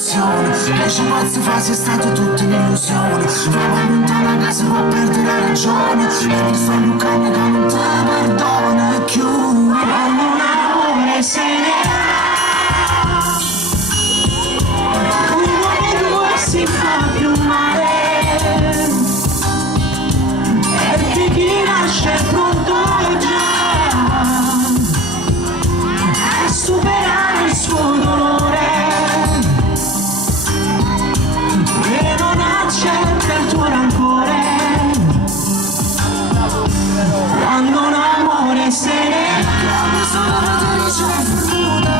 un'emozione. 10 pazzi fa sia stato tutta un'illusione. Ma lontana che si può perdere la ragione. E ti fai un cane che non te perdona e chiudi. Quando un amore se ne va, uno dei due si fa più male. Perché chi nasce è pronto già a superare il suo dolore e non accetta il tuo rancore. Quando un amore se ne va,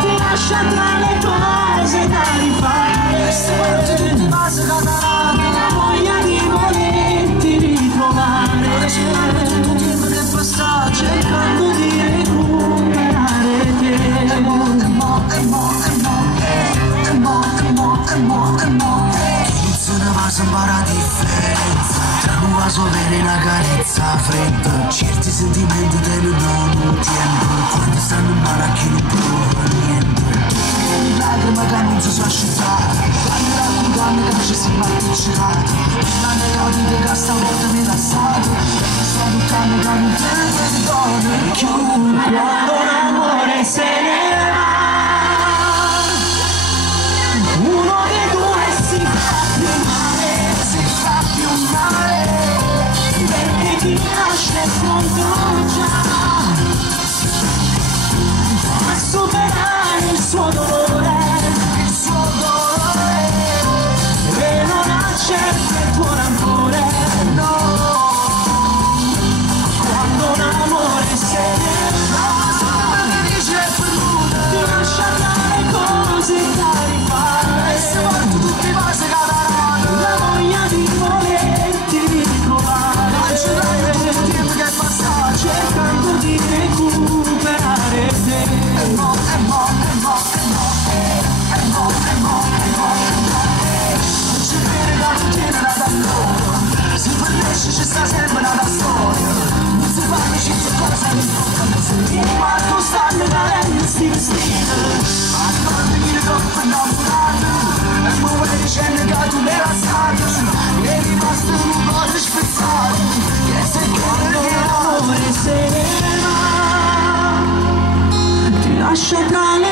ti lascia tra le cose da rifare, la voglia di volerti ritrovare, tutto il tempo che passa cercando di recuperare te. Chi se ne va sembra la differenza tra un vaso bene e una carezza fredda. Certi sentimenti te non tempo quando stanno male a chi non prova niente. Lacrime che non si sono asciugate, quando raccontano che ci si matticciate, la melodica che stavolta mi dà stato, sto buttando che non te perdono più. Quando un amore se ne va, uno dei due si fa più male, perché chi nasce è pronto già a superare il suo dolore, e non accetta il tuo rancore. No, quando un amore se ne va, ti lascia fare cose da rifare, la voglia di volerti ritrovare, cercando di recuperare te. Se per esce ci sta sempre una storia, non si fa amicizia cosa che non ma tu stanno da lei sti vestiti, a parte chi le troppo innamorato, e muove le scene che tu le rassate, è rimasto un cuore spezzato, che se quando l'amore se ne va, ti lascia tra le